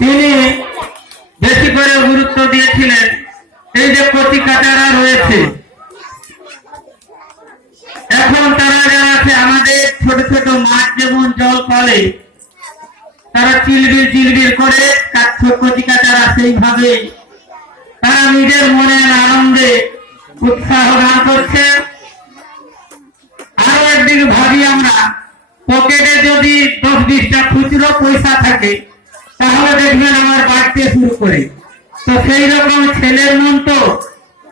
তিনি বেশি করে গুরুত্ব দিয়েছিলেন। এই যে প্রতিকাটারা রয়েছে, এখন তারা যারা আছে, আমাদের ছোট ছোট মাঠ যেমন জল ফলে, তারা চিলবিল চিলবিল করে প্রতিকাটারা সেইভাবে তারা নিজের মনের আনন্দে উৎসাহ দান করছে। আরও একদিন ভাবি আমরা পকেটে যদি দশ বিশটা খুচরো পয়সা থাকে, তাহলে দেখবেন আমার বাড়তে শুরু করে। তো সেই রকম ছেলের মন তো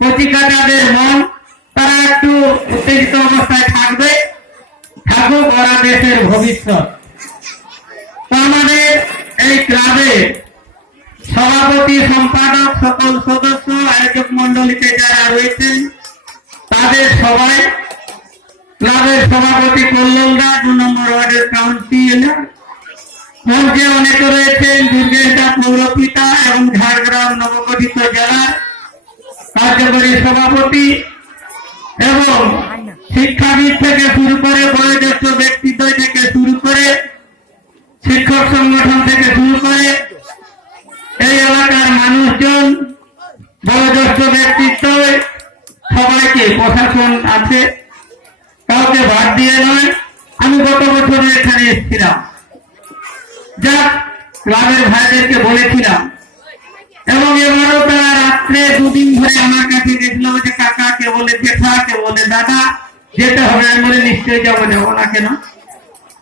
প্রতিকাটাদের মন, তারা একটু উত্তেজিত অবস্থায় থাকবে, থাকুক ওরা দেশের ভবিষ্যৎ। আমাদের এই ক্লাবের সভাপতি, সম্পাদক, সকল সদস্য, আয়োজক মন্ডলীতে যারা রয়েছেন, তাদের সবাই সভাপতি কল্লোলদা দু নম্বর ওয়ার্ডের কাউন্সিলর মঞ্চে অনেকে রয়েছেন দুর্গেশা পৌরপিতা এবং ঝাড়গ্রাম নবগঠিত জেলার কার্যকরী সভাপতি এবং শিক্ষাবিদ থেকে শুরু করে বয়োজ্যেষ্ঠ ব্যক্তিত্ব থেকে শুরু করে শিক্ষক সংগঠন থেকে শুরু করে এই এলাকার মানুষজন বয়োজ্যেষ্ঠ ব্যক্তিত্ব সবাইকে প্রশাসন আছে? কাউকে বাদ দিয়ে নয়, আমি গত বছর এখানে এসেছিলাম। যা ক্লাবের ভাইদেরকে বলেছিলাম। এবং এবারও তারা রাত্রে দুদিন ধরে আমার কাছে গেছিল যে কাকা, কে বলে জেঠা, কে বলে দাদা, যেতে হবে, আমি বলে, নিশ্চয়ই যাব যাব না কেন?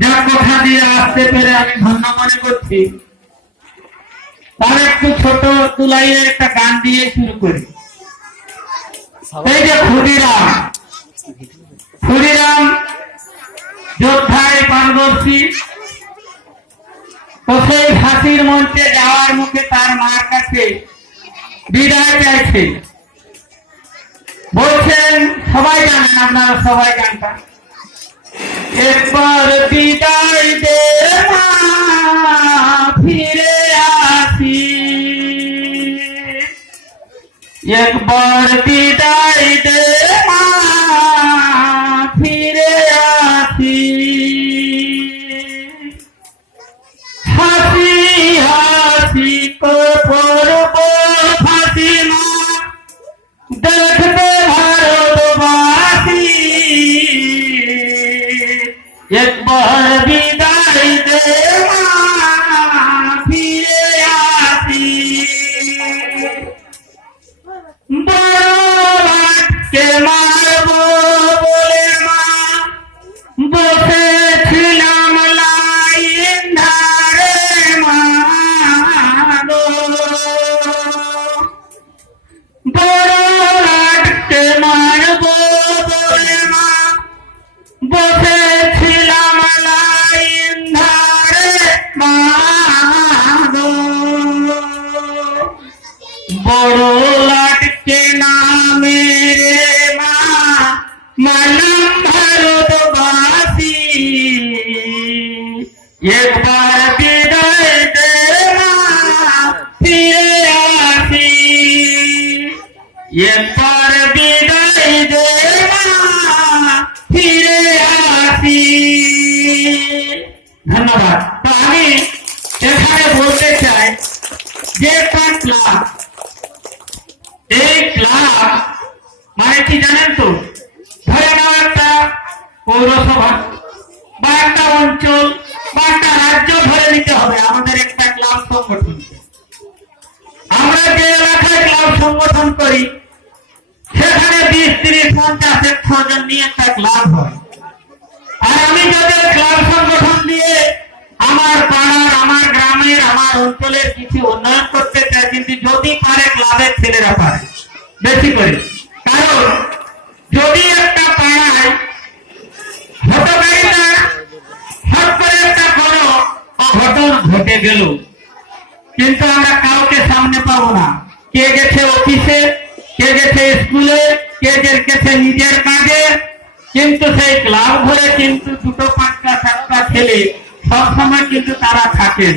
যা কথা দিয়ে আসতে পেরে আমি ধন্য মনে করছি। তার একটু ছোট তুলাইয়ে একটা গান দিয়ে শুরু করি। এই যে ক্ষুদিরাম। ক্ষুদিরাম যোদ্ধায় পারদর্শী। সেই ফাঁসির মঞ্চে যাওয়ার মুখে তার মার কাছে বিদায় চাইছে। বলছেন, সবাই জানেন, আপনারা সবাই জানতেন একবার বিদায় দে ফিরে আসি। একবার বিদায় বসেছিলাম লাইন ধারে মা বড় লাটকে নামে রে মা মানম ভারতবাসী। একবার আমাদের একটা ক্লাব সংগঠন আমরা যে এলাকায় ক্লাব সংগঠন করি সেখানে বিশ তিরিশ পঞ্চাশ একশো জন নিয়ে একটা ক্লাব হয় আর আমি যাদের ক্লাব সংগঠন দিয়ে আমার পাড়ার, আমার গ্রামের, আমার অঞ্চলের কিছু উন্নয়ন করতে চাই কিন্তু যদি পারে ক্লাবের ছেলেরা পারে, বেশি করে। কারণ, যদি একটা পাড়ায় কাউকে সামনে পাবো না। কে গেছে অফিসে, কে গেছে স্কুলে, কে নিজের কাজে, কিন্তু সেই ক্লাব কিন্তু দুটো, পাঁচটা, সাতটা ছেলে সবসময় কিন্তু তারা থাকেন।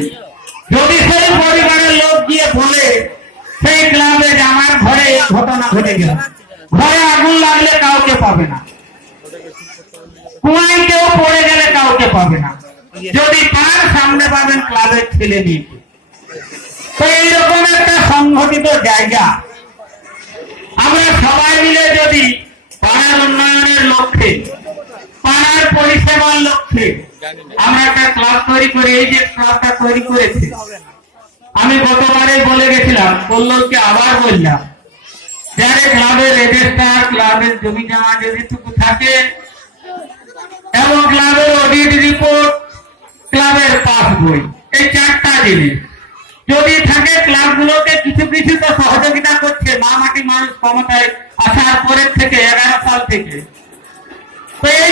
যদি সেই পরিবারের লোক গিয়ে বলে, সেই ক্লাবে আমার ঘরে এই ঘটনা ঘটে গেল, ঘরে আগুন লাগলে কাউকে পাবে না। কুয়ায় কেউ পড়ে গেলে কাউকে পাবে না। যদি পান সামনে পাবেন ক্লাবের ছেলে নিয়ে তো এইরকম একটা সংঘটিত জায়গা। আমরা সবাই মিলে যদি পাড়ার উন্নয়নের লক্ষ্যে, পাড়ার পরিষেবার লক্ষ্যে আমরা একটা ক্লাব তৈরি করে, এই যে ক্লাবটা তৈরি করেছি। আমি গতবারে বলে গেছিলাম কল্লোলকে আবার বললাম, যারে ক্লাবের রেজিস্টার ক্লাবের জমি জমা যেটুকু থাকে, এবং ক্লাবের অডিট রিপোর্ট ক্লাবের পাসবই এই চারটা জিনিস। যদি থাকে ক্লাবগুলোকে কিছু কিছু তো সহযোগিতা করছে, মা মাটি মানুষ ক্ষমতায় আসার পরের থেকে, এগারো সাল থেকে। তো এই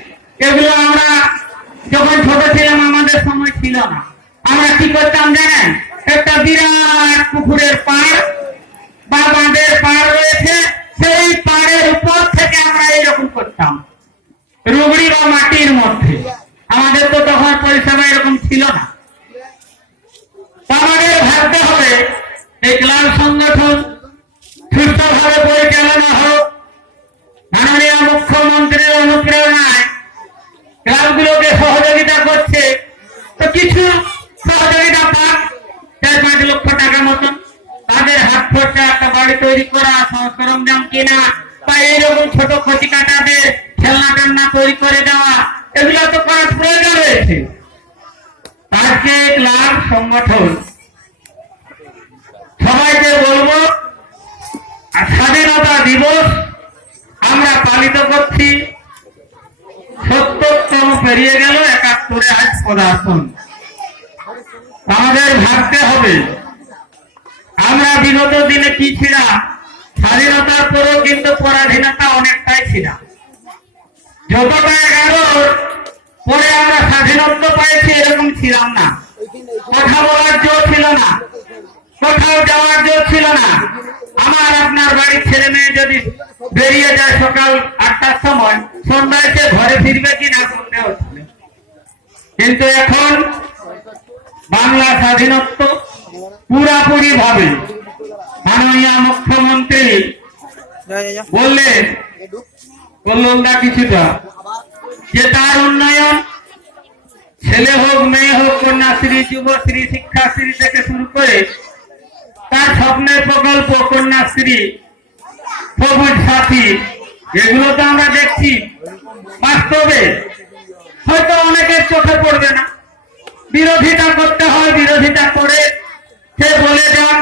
এগুলো আমরা যখন ছোট ছিলাম আমাদের সময় ছিল না। আমরা কি করতাম জানেন? কেনা বা এইরকম ছোট ক্ষতি কাটাদের খেলনা টেলনা তৈরি করে দেওয়া, এগুলো তো করার প্রয়োজন রয়েছে। আজকে ক্লাব সংগঠন। সবাইকে বলব স্বাধীনতা দিবস আমরা পালিত করছি। সত্তরতম পেরিয়ে গেল, একাত্তরে আজ পদার্পণ। আমাদের ভাবতে হবে, আমরা বিগত দিনে কি ছিলাম? স্বাধীনতার পরেও কিন্তু পরাধীনতা অনেকটাই ছিলাম যতটা এগারোর পরে আমরা স্বাধীনত্ব পাইছি এরকম ছিলাম না। কথা বলার জো ছিল না। কোথাও যাওয়ার জো ছিল না। আমার আপনার বাড়ির ছেলে মেয়ে যদি বেরিয়ে যায় সকাল আটটার সময়, সন্ধ্যায় সে ঘরে ফিরবে কি না সন্দেহ ছিল। কিন্তু এখন বাংলা স্বাধীনত্ব পুরাপুরি ভাবে মাননীয় মুখ্যমন্ত্রী বললেন কল্যাণদা কিছুটা। যে তার উন্নয়ন ছেলে হোক মেয়ে হোক কন্যাশ্রী যুবশ্রী শিক্ষাশ্রী থেকে শুরু করে তার স্বপ্নের প্রকল্প কন্যাশ্রী সবুজ সাথী এগুলো তো আমরা দেখছি বাস্তবে। হয়তো অনেকের চোখে পড়বে না। বিরোধিতা করতে হয় বিরোধিতা করে সে বলে যান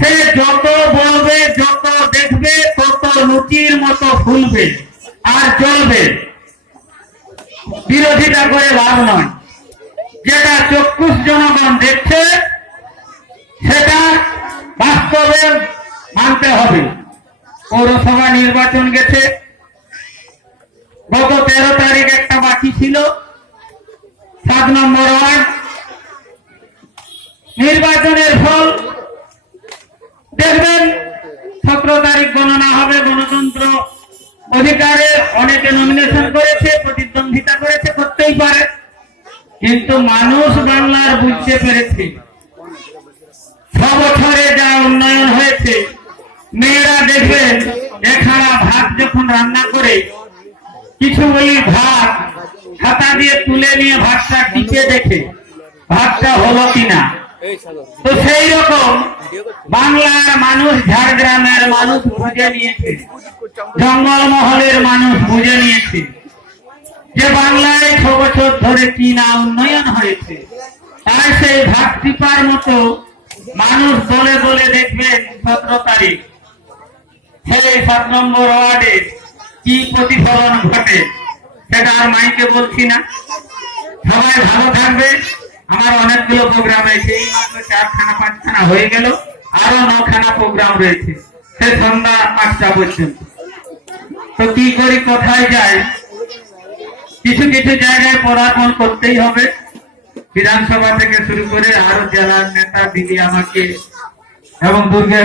সে যত বলবে যত দেখবে তত লুচির মতো ফুলবে আর জ্বলবে বিরোধিতা করে লাভ নয়। যেটা চক্ষুষ জনগণ দেখছে, সেটা বাস্তবে মানতে হবে। পৌরসভা নির্বাচন গেছে। গত তেরো তারিখ একটা বাকি ছিল। সাত নম্বর ওয়ার্ড। নির্বাচনের ফল দেখবেন, সতেরো তারিখ গণনা হবে, গণতন্ত্র অধিকারে অনেকে নমিনেশন করেছে, প্রতিদ্বন্দ্বিতা করেছে করতেই পারে। কিন্তু মানুষ বাংলার বুঝতে পেরেছে ছ যা উন্নয়ন হয়েছে, মেয়েরা দেখবেন এখানে ভাত যখন রান্না করে, কিছু বলি ভাত খাতা দিয়ে তুলে নিয়ে ভাতটা টিপে দেখে, ভাতটা হলো কিনা। তো সেই রকম বাংলার মানুষ ঝাড়গ্রামের মানুষ বুঝে নিয়েছে। জঙ্গলমহলের মানুষ বুঝে নিয়েছে যে বাংলায় ছ বছর ধরে কি না উন্নয়ন হয়েছে। তাই সেই ভাত মতো মানুষ বলে বলে দেখবেন সতেরো তারিখ। সেই সাত নম্বর ওয়ার্ডে কি প্রতিফলন ঘটে সেটা আর মাইকে বলছি না। সবাই ভালো থাকবে। আমার অনেকগুলো প্রোগ্রাম আছে। এই মাত্র চারখানা, পাঁচখানা হয়ে গেল। আরও নখানা প্রোগ্রাম রয়েছে। সে সন্ধ্যা পাঁচটা পর্যন্ত। তো কি করি কোথায় যায়? কিছু কিছু জায়গায় পদার্পণ করতেই হবে। বিধানসভা থেকে শুরু করে আরও জেলার নেতা, দিদি আমাকে এবং দুর্গা